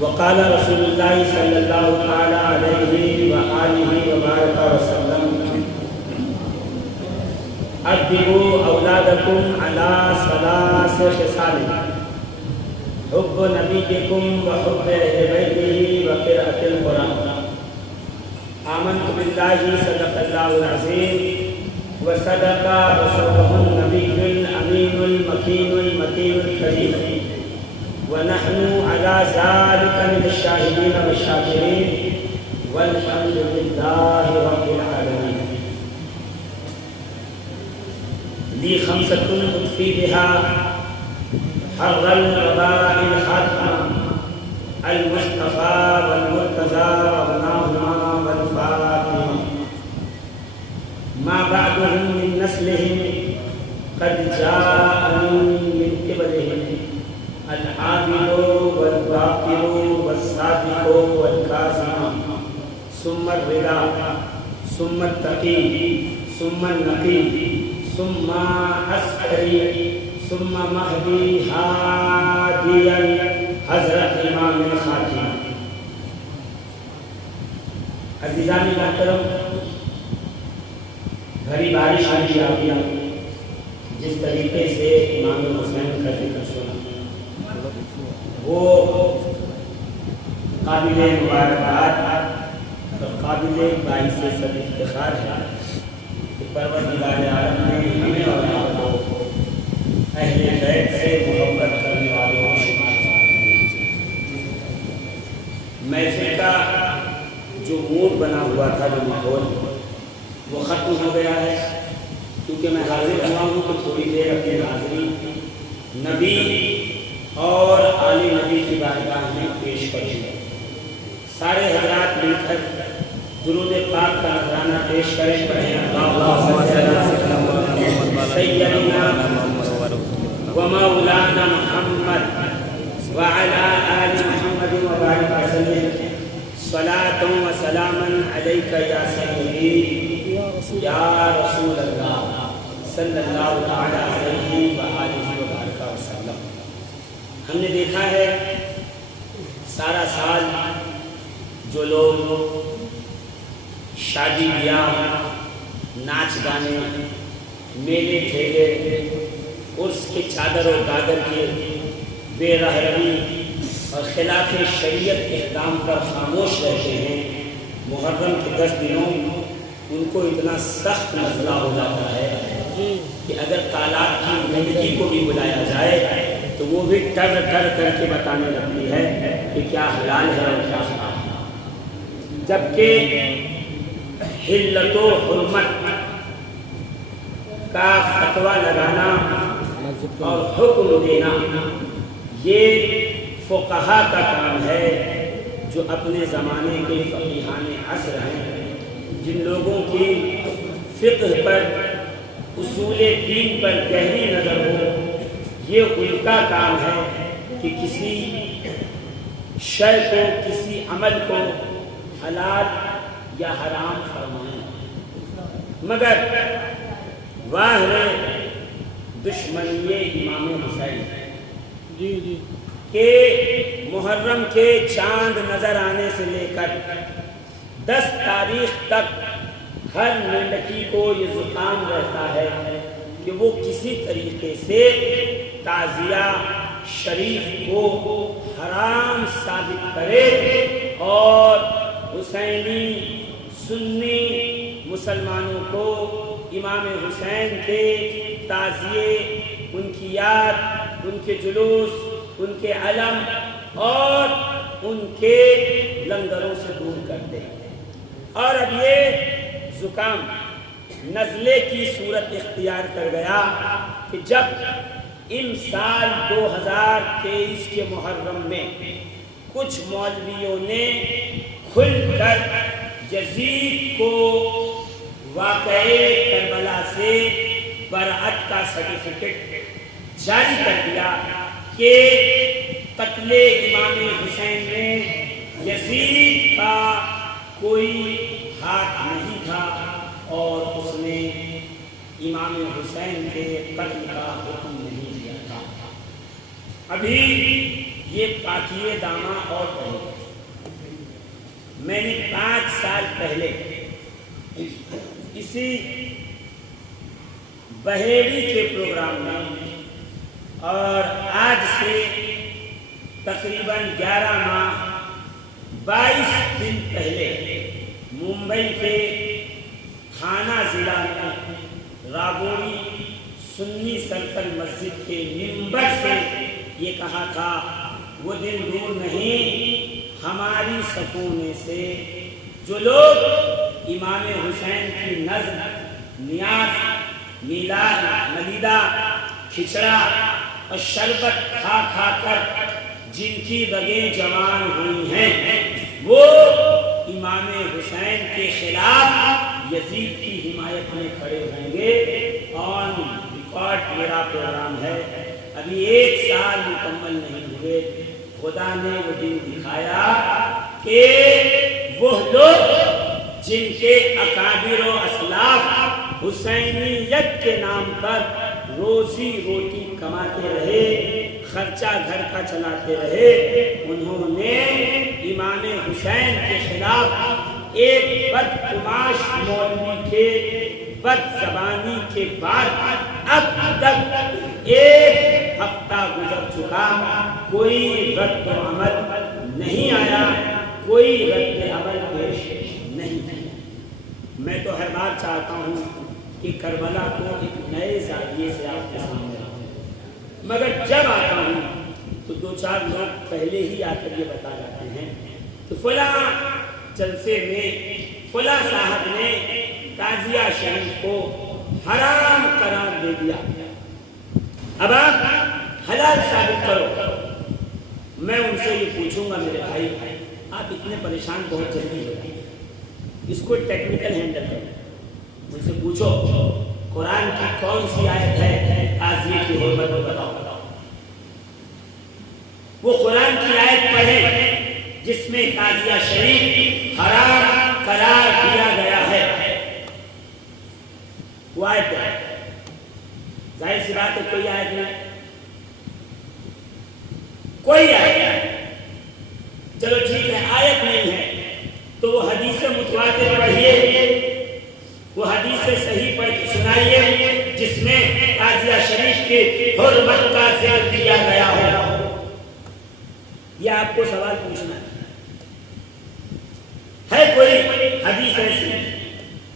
وقال رسول اللہ صلی اللہ تعالی علیہ وآلہ وبارک وسلم ادبوا اولادکم علی ثلاث خصال حب نبیکم وحب اہل بیتہ وقراءۃ القرآن آمنت باللہ صدق اللہ العظیم وصدق رسولہ النبی الامین المکین المتین الکریم ونحن على ذلك من الشاهدين والشاكرين والحمد لله رب العالمين. لي خمسة أطفي بها حر الوباء الحاتم المصطفى والمرتضى وابناهما والفاطمة ما بعدهم من نسلهم قد جاءني من قبلهم العادل والباقر والصادق والكاظم ثم الرضا ثم التقي ثم النقي ثم عسكري ثم مهدي هاديا حضرت امام الخاتم. عزیزان محترم، گھری بارش آئی آ جس طریقے سے امام حسین کا ذکر سنا وہ قابل مبارکباد اور قابل باعث سب افتخار ہے کہ پروردگار عالم نے ہمیں اور آپ کو اہل بیت سے محبت کرنے والوں کو شمار فرمایا. محفل کا جو موڈ بنا ہوا تھا، جو ماحول، وہ ختم ہو گیا ہے، کیونکہ میں حاضر ہوا ہوں تو تھوڑی دیر اپنے حاضری نبی اور آل نبی کی بارگاہ میں پیش کروں. سارے حضرات مل کر درود پاک کا نذرانہ پیش کریں. اللہم صل علی سیدنا و مولانا محمد وعلی آل محمد وبارک وسلم صلاۃ و سلاما علیک یا سیدی یا رسول اللہ صلی اللہ تعالی علیہ وآلہ وبارک وسلم. ہم نے دیکھا ہے سارا سال جو لوگ شادی بیاہ، ناچ گانے، میلے ٹھیلے، عرس کے چادر و گادر کے بے رحمی اور خلاف شریعت احکام پر خاموش رہتے ہیں، محرم کے 10 دنوں ان کو اتنا سخت مسئلہ ہو جاتا ہے کہ اگر طلاق کی لڑکی کو بھی بلایا جائے تو وہ بھی ٹر ٹر کر کے بتانے لگتی ہے کہ کیا حلال ہے اور کیا حرام ہے. جبکہ حلت و حرمت کا فتویٰ لگانا اور حکم دینا یہ فقہا کا کام ہے، جو اپنے زمانے کے فقیہان عصر ہیں، جن لوگوں کی فقہ پر، اصول دین پر گہری نظر ہو. یہ ان کا کام ہے کہ کسی شے کو، کسی عمل کو حلال یا حرام فرمائیں. مگر واہ دشمنی امام حسین کہ محرم کے چاند نظر آنے سے لے کر 10 تاریخ تک ہر لڑکی کو یہ زکام رہتا ہے کہ وہ کسی طریقے سے تعزیہ شریف کو حرام ثابت کرے اور حسینی سنی مسلمانوں کو امام حسین کے تعزیے، ان کی یاد، ان کے جلوس، ان کے علم اور ان کے لنگروں سے دور کر دے. اور اب یہ زکام نزلے کی صورت اختیار کر گیا کہ جب ان سال 2023 کے محرم میں کچھ مولویوں نے کھل کر یزید کو واقعے کربلا سے برأت کا سرٹیفکیٹ جاری کر دیا کہ قتل امام حسین میں یزید کا کوئی ہاتھ نہیں تھا اور اس نے امام حسین کے قتل کا حکم نہیں دیا تھا. ابھی یہ پاکیے دامہ اور پڑھے. میں نے 5 سال پہلے اسی بحیری کے پروگرام میں اور آج سے تقریباً 11 ماہ 22 دن پہلے ممبئی کے تھانہ ضلع میں رابوری سنی سرکل مسجد کے منبر سے یہ کہا تھا وہ دن دور نہیں ہماری صفوں میں سے جو لوگ امام حسین کی نظم نیاز میلاد ملیدہ کھچڑا اور شربت کھا کھا کر جن کی رگیں جوان ہوئی ہیں وہ امام حسین کے خلاف یزید کی حمایت میں کھڑے ہوں گے. آن ریکارڈ میرا پروگرام ہے. ابھی 1 سال مکمل نہیں ہوئے خدا نے وہ دن دکھایا کہ وہ لوگ جن کے اکابر و اسلاف حسینیت کے نام پر روزی روٹی کماتے رہے خرچہ گھر کا چلاتے رہے انہوں نے امام حسین کے خلاف ایک بدگماش مولوی کے بد زبانی کے بعد اب تک 1 ہفتہ گزر چکا کوئی رد عمل نہیں آیا کوئی رد عمل پیش نہیں. میں تو ہر بار چاہتا ہوں کہ کربلا کو ایک نئے زاویے سے آپ کے سامنے لاؤں مگر جب آتا ہوں تو 2-4 لوگ پہلے ہی آ کر یہ بتا جاتے ہیں کہ فلاں جلسے میں فلاں صاحب نے تعزیہ شریف کو حرام قرار دے دیا اب آپ حلال ثابت کرو. میں ان سے یہ پوچھوں گا میرے بھائی آپ اتنے پریشان بہت جلدی ہو اس کو ٹیکنیکل ہینڈل کرو ان سے پوچھو قرآن کی کون سی آیت ہے تعزیے کی حرمت کو بتاؤ. وہ قرآن کی آیت پڑھیں جس میں تعزیہ شریف حرام قرار دیا گیا ہے. وہ آیت ہے ظاہر سی بات ہے کوئی آیت نہیں کوئی آیت نہیں. چلو ٹھیک ہے آیت نہیں ہے تو وہ حدیث متواتر پڑھیے وہ حدیث صحیح پڑھ کے سنائیے جس میں تعزیہ شریف کی حرمت کا ذکر کیا گیا ہو. یہ آپ کو سوال پوچھنا ہے کوئی حدیث ایسی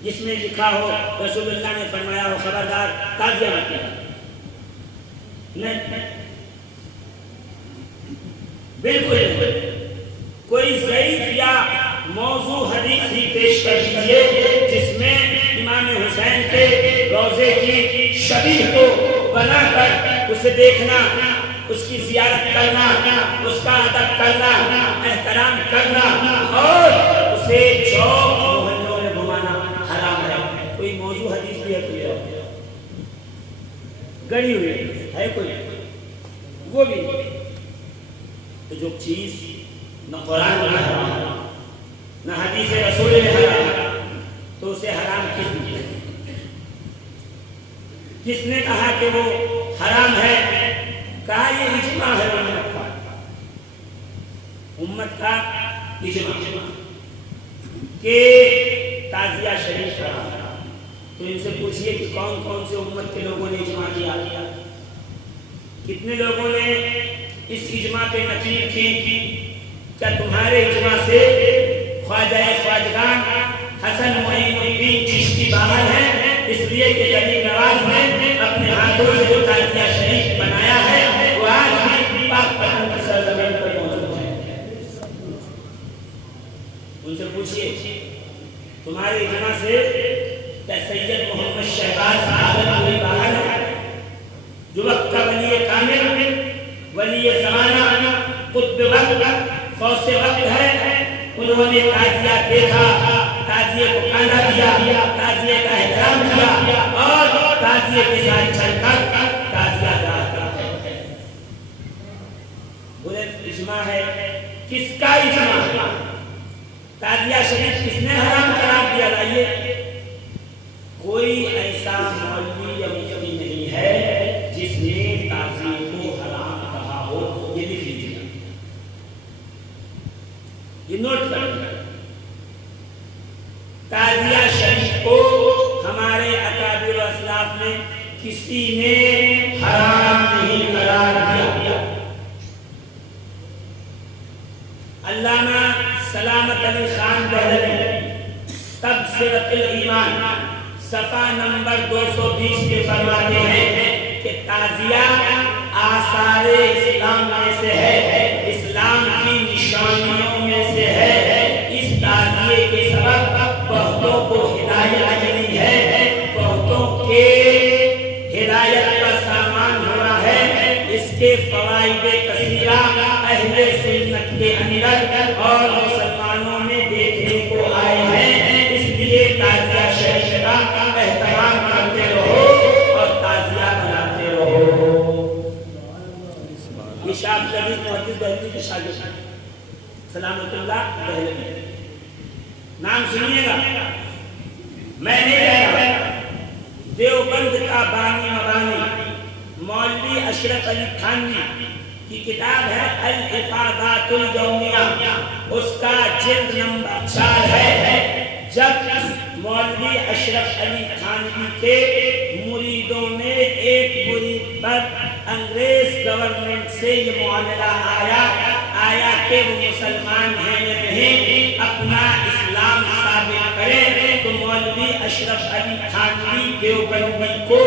جس میں لکھا ہو رسول اللہ نے فرمایا ہو خبردار تعزیہ مت کرنا؟ نہیں بالکل نہیں. کوئی ضعیف یا موضوع حدیث ہی پیش کر دیجئے جس میں امام حسین کے روضے کی شبیہ کو بنا کر اسے دیکھنا اس کی زیارت کرنا اس کا ادب کرنا احترام کرنا اور اسے چوک محلوں میں گھمانا حرام ہے. کوئی موضوع حدیث بھی ہے کوئی گڑی ہوئی ہے کوئی وہ بھی تو جو چیز نہ قرآن میں حرام نہ حدیث رسول میں حرام تو اسے حرام کس نے کہا کہ وہ حرام ہے؟ کہا یہ اجماع ہے امت کا اجماع کہ تعزیہ شریف حرام ہے. تو ان سے پوچھئے کہ کون کون سے امت کے لوگوں نے اجماع کیا کتنے لوگوں نے اس اجماع پہ نقل کی؟ کیا تمہارے اجماع سے خواجہ خواجگان حسن معین الدین چشتی باہر ہیں اس لیے کہ غریب نواز نے اپنے ہاتھوں سے جو تعزیہ شریف بنایا ہے وہ آج بھی پاک پتن کی سرزمین پر موجود ہے؟ ان سے پوچھئے تمہارے اجماع سے کیا سید محمد شہباز عالم باہر ہے جو وقت کا ولی کامل ولی زمانہ قطب وقت فوس وقت ہے انہوں نے تعزیہ دیکھا تعزیے کو کاندھا دیا تعزیے کا احترام کیا اور تعزیے کے ساتھ چل کر تعزیہ ادا کرتے ہیں. بولے اجماع ہے کس کا اجماع؟ تعزیہ شریف کس نے حرام قرار دیا؟ لائیے کوئی ایسا مولوی یا مفتی نہیں ہے جس نے تعزیے کو حرام کہا ہو. یہ لکھ لیجیے یہ نوٹ کریں، تعزیہ شریف کو ہمارے اکابر و اسلاف میں کسی نے حرام نہیں قرار دیا۔ علامہ سلامت علی خان دہلوی تبصرۃ الایمان صفحہ نمبر 220 کے فرماتے ہیں کہ تعزیہ آثار اسلام میں سے ہے، اسلام کی نشانیوں میں سے ہے۔ اس تعزیے کے سبب بہتوں کو ہدایت ملی ہے، بہتوں کے ہدایت کا سامان ہو رہا ہے۔ اس کے فوائد کثیرہ اہل سنت کے اندر اور مسلمانوں میں دیکھنے کو آئے ہیں۔ اس لیے تعزیہ شریف کا احترام کرتے رہو اور تعزیہ بناتے رہو۔ یہ شاہ عبدالعزیز محدث دہلوی کے شاگرد سلامت اللہ دہلوی، نام سنیے گا، میں نہیں کہہ رہا، دیوبند کا بانی مبانی مولوی اشرف علی تھانوی کی کتاب ہے الافادات الیومیہ، اس کا جلد نمبر 4 ہے۔ جب مولوی اشرف علی تھانوی کے مریدوں میں ایک مرید پر انگریز گورنمنٹ سے یہ معاملہ آیا کہ وہ مسلمان ہیں یا نہیں، اپنا اسلام ثابت کریں، تو مولوی اشرف علی تھانوی دیوبندی کو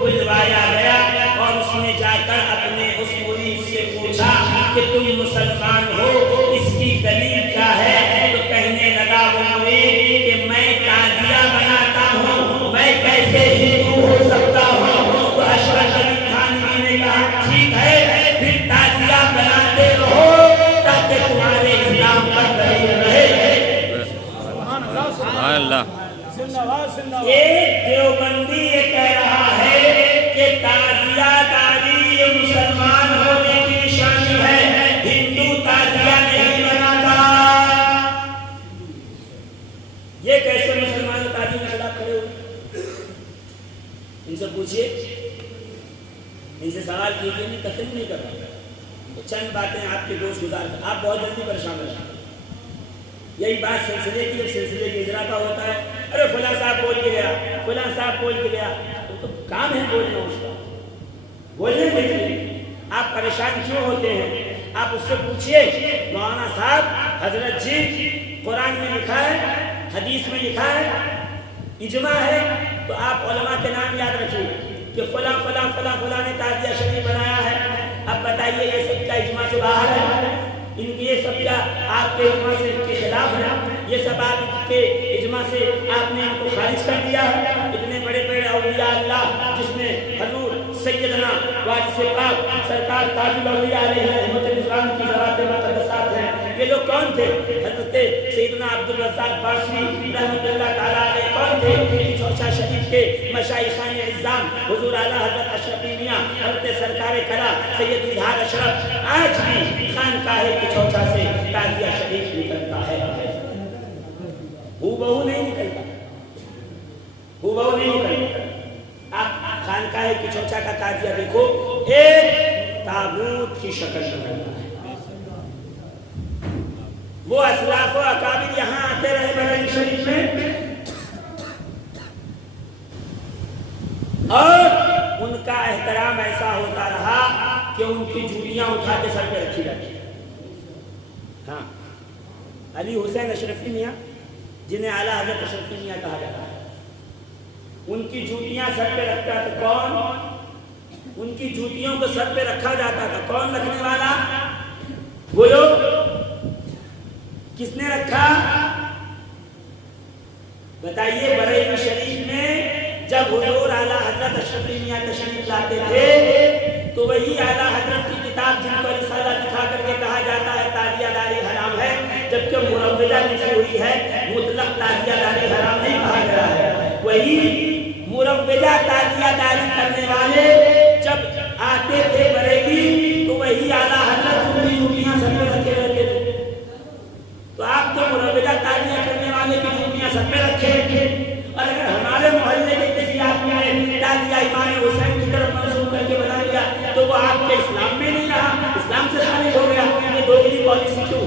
بلوایا گیا اور اس نے جا کر اپنے اس مرید سے پوچھا کہ تم مسلمان ہو، اس کی دلیل کیا ہے؟ تو کہنے لگا وہ مرید کہ میں تعزیہ بناتا ہوں، میں کیسے ہندو ہو سکتا ہوں؟ تو اشرف علی تھانوی نے کہا ٹھیک ہے، پھر تعزیہ بناتے رہو تاکہ تمہارے اسلام پر دلیل رہے۔ سبحان اللہ۔ ایک دیوبندی یہ کہہ رہا ہے کہ تعزیہ داری یہ مسلمان ہونے کی نشانی ہے، ہندو تعزیہ نہیں بناتا۔ یہ کیسے مسلمان تعزیہ کے خلاف کھڑے ہوئے؟ ان سے پوچھئے، ان سے سوال کیجئے، نہیں قتل نہیں کر رہا، چند باتیں آپ کے دوست گزار کر آپ بہت جلدی پریشان ہو جائیں۔ یہی بات سلسلے کی، سلسلے کی اجرا کا ہوتا ہے، ارے فلاں صاحب بول کے گیا، فلاں صاحب بول کے گیا، تو کام ہے بولنا اس کا، بولنے کے لیے آپ پریشان کیوں ہوتے ہیں؟ آپ اس سے پوچھئے مولانا صاحب حضرت جی قرآن میں لکھا ہے، حدیث میں لکھا ہے، اجماع ہے، تو آپ علماء کے نام یاد رکھیے کہ فلاں فلاں فلاں فلاں نے تعزیہ شریف بنایا ہے، اب بتائیے یہ سب کا اجماع سے باہر ہے؟ ان کی یہ سب کیا آپ کے اجماع سے کے خلاف ہے؟ یہ سب آپ کے اجماع سے آپ نے ان کو خارج کر دیا ہے؟ اتنے بڑے بڑے اولیاء اللہ جس میں حضور سیدنا وارث پاک سرکار تاج الاولیاء علیہ رحمت الاسلام کی ذوات مقدسات ہیں، یہ لوگ کون تھے؟ حضرت سیدنا عبدالرزاق باسری رحمت اللہ تعالیٰ علیہ کون تھے؟ چوچا شریف کے مشائخان اعظام حضور اعلیٰ حضرت اشرف میاں حضرت سرکار کلا سید اظہار اشرف، آج بھی خانقاہ کی چوچا سے تعزیہ شریف نکلتا ہے، ہو بہو نہیں نکلتا، ہو بہو نہیں نکلتا۔ آپ خانقاہ کی چوچا کا تعزیہ دیکھو، ایک تابوت کی شکل میں ہوتا ہے۔ وہ اسلاف و اکابر یہاں آتے رہے بریلی شریف میں، اور ان کا احترام ایسا ہوتا رہا کہ ان کی جوتیاں اٹھا کے سر پہ رکھی رہتی۔ ہاں، علی حسین اشرفی میاں جنہیں اعلیٰ حضرت اشرفی میاں کہا جاتا ہے، ان کی جوتیاں سر پہ رکھتا تھا کون؟ ان کی جوتیوں کو سر پہ رکھا جاتا تھا، کون رکھنے والا؟ بولو کس نے رکھا؟ بتائیے۔ بریلی شریف میں جب حضور اعلیٰ حضرت اشرفی میاں تشریف لاتے تھے تو وہی اعلیٰ حضرت کی کتاب جن کو رسالہ دکھا کر کے کہا جاتا ہے تعزیہ داری حرام ہے، جبکہ مروجہ لکھی ہوئی ہے مطلق تعزیہ داری حرام نہیں کہا گیا ہے۔ وہی مروجہ تعزیہ داری کرنے والے جب آتے تھے بریلی تو وہی اعلیٰ حضرت ان کی جوتیاں سر پہ رکھے رہتے تھے۔ تو آپ تو مروجہ تعزیہ کرنے والے کی جوتیاں سر پہ رکھے، اور اگر ہمارے محلے کے کسی آدمی نے تعزیہ امام حسین کی طرف منسوب کر کے بنا دیا تو وہ آپ کے اسلام میں نہیں رہا، اسلام سے خارج ہو گیا۔ یہ دوگلی پالیسی کیوں؟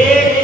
1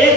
1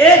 1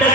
10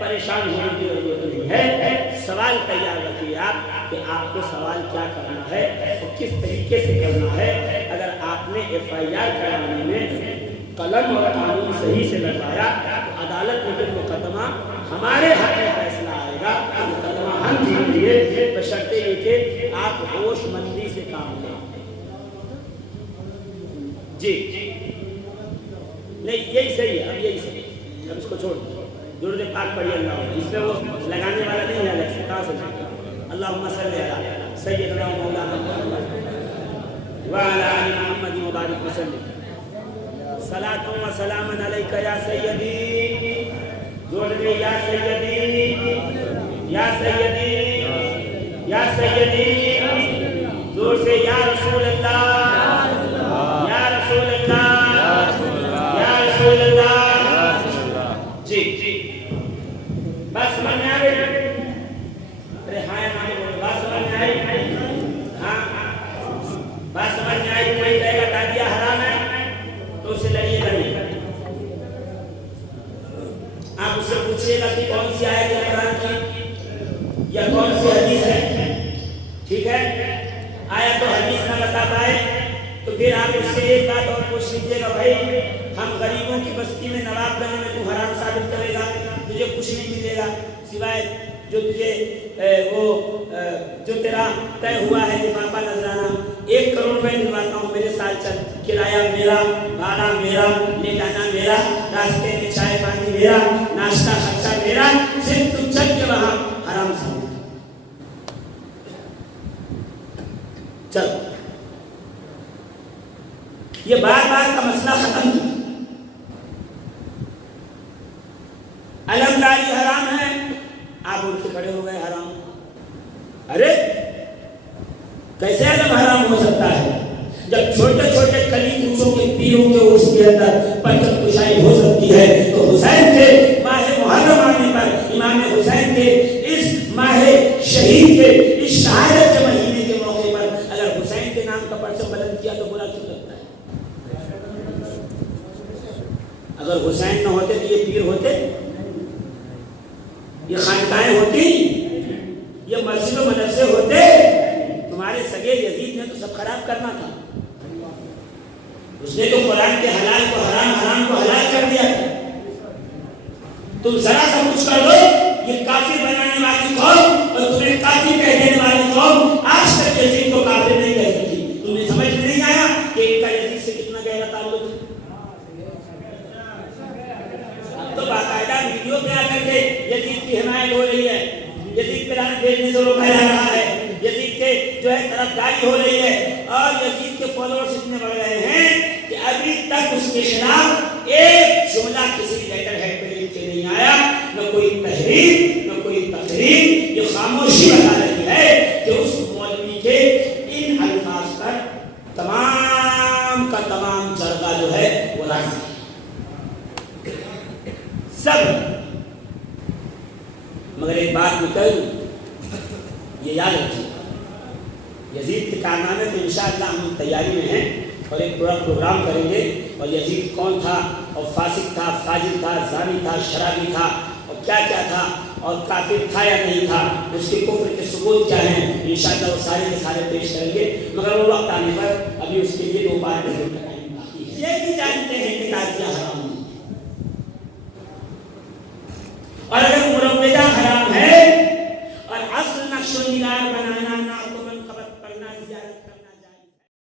پریشان ہونے کی ضرورت نہیں ہے. سوال تیار رکھیے آپ کہ آپ کو سوال کیا کرنا ہے اور کس طریقے سے کرنا ہے. اگر آپ نے FIR کرانے میں قلم اور قانون صحیح سے لگوایا تو عدالت میں پھر مقدمہ ہمارے حق میں فیصلہ آئے گا. مقدمہ ہم جیت لیے بشرطے یہ کہ آپ ہوش مندی سے کام لیں. جی نہیں یہی صحیح ہے. اب یہی صحیح ہے. اب اس کو چھوڑ دیں. درود پاک پڑھیے اللہ. اس میں وہ لگانے والا نہیں ہے الگ سے. کہاں سے اللہم صلی علی سیدنا مولانا محمد وعلی آل محمد مبارک وسلم. صلاۃ و سلام علیک یا سیدی. زور دے یا سیدی یا سیدی یا سیدی. زور سے یا رسول اللہ یا رسول اللہ یا رسول اللہ. جی جی بس سمجھ میں آ گئی. ارے ہاں بات سمجھ میں آئی. ہاں بات سمجھ میں آئی. کوئی کہے گا تعزیہ حرام ہے تو اسے لڑیے لڑیے. آپ اس سے پوچھئے گا کہ کون سی آیت ہے قرآن کی یا کون سی حدیث ہے. ٹھیک ہے آیت و حدیث نہ بتا پائے تو پھر آپ اس سے ایک بات اور پوچھ لیجیے گا بھائی ہم غریبوں کی بستی میں نواب بننے میں تو حرام ثابت کرے گا. تجھے کچھ نہیں ملے گا سوائے جو تجھے جو تیرا طے ہوا ہے لفافہ نذرانہ 1 کروڑ میں دلواتا ہوں میرے ساتھ چل. کرایہ میرا, بھاڑا میرا, لے جانا میرا, راستے میں چائے پانی میرا, ناشتہ خرچہ میرا. صرف تم چل کے وہاں حرام ثابت چل. یہ بار بار کا مسئلہ ختم کیا. علمداری حرام ہے آپ اٹھ کے کھڑے ہو گئے حرام. ارے کیسے علم حرام ہو سکتا ہے جب چھوٹے چھوٹے کلی کوچوں کے پیروں کے اس کے اندر پرچم کشائی ہو سکتی ہے تو حسین کے ماہ محرم آنے پر امام حسین کے اس ماہ شہید کے اس شہادت کے مہینے کے موقع پر اگر حسین کے نام کا پرچم بلند کیا تو برا کیوں لگتا ہے؟ اگر حسین نہ ہوتے تو یہ پیر ہوتے, یہ خانقاہیں ہوتی, یہ مسجد و مدرسے ہوتے. تمہارے سگے یزید نے تو سب خراب کرنا تھا. اس نے تو قرآن کے حلال کو حرام, حرام کو حلال کر دیا تھا. تم ذرا سا کچھ کر لو یہ کافر بنانے والی قوم اور تمہیں کافر کہہ دینے والی قوم آج تک یزید کو کافر نہیں کہہ سکی. تمہیں سمجھ میں نہیں آیا کہ ان کا یزید سے کتنا گہرا تعلق ہے. تو باقاعدہ ویڈیو پہ آ کر کے یزید کی حمایت ہو رہی ہے, یزید پہ لعنت بھیجنے سے روکا جا رہا ہے, یزید کے جو ہے طرفداری ہو رہی ہے اور یزید کے فالوورز اتنے بڑھ رہے ہیں کہ ابھی تک اس کے خلاف ایک جملہ کسی لیٹر ہیڈ پہ لکھ کے نہیں آیا. نہ کوئی تحریر نہ کوئی تقریر. یہ خاموشی بتا رہی ہے کہ اس مولوی کے ان الفاظ پر تمام کا تمام جرگہ جو ہے وہ راضی ہے سب. مگر ایک بات میں کہوں یہ یاد رکھیے یزید کے کارنامے تو انشاءاللہ ہم تیاری میں ہیں اور ایک پورا پروگرام کریں گے. اور یزید کون تھا اور فاسق تھا, فاجر تھا, زانی تھا, شرابی تھا اور کیا کیا تھا اور کافر تھا یا نہیں تھا, اس کے کفر کے ثبوت کیا ہیں, انشاءاللہ وہ سارے کے سارے پیش کریں گے. مگر وہ وقت آنے پر ابھی اس کے لیے 2 بار ٹائم باقی ہے. یہ بھی جانتے ہیں کہ تعزیہ حرام ہے اور اگر مروجہ حرام ہے اور اصل نقش و نگار بنانا, نعت و منقبت پڑھنا, زیارت کرنا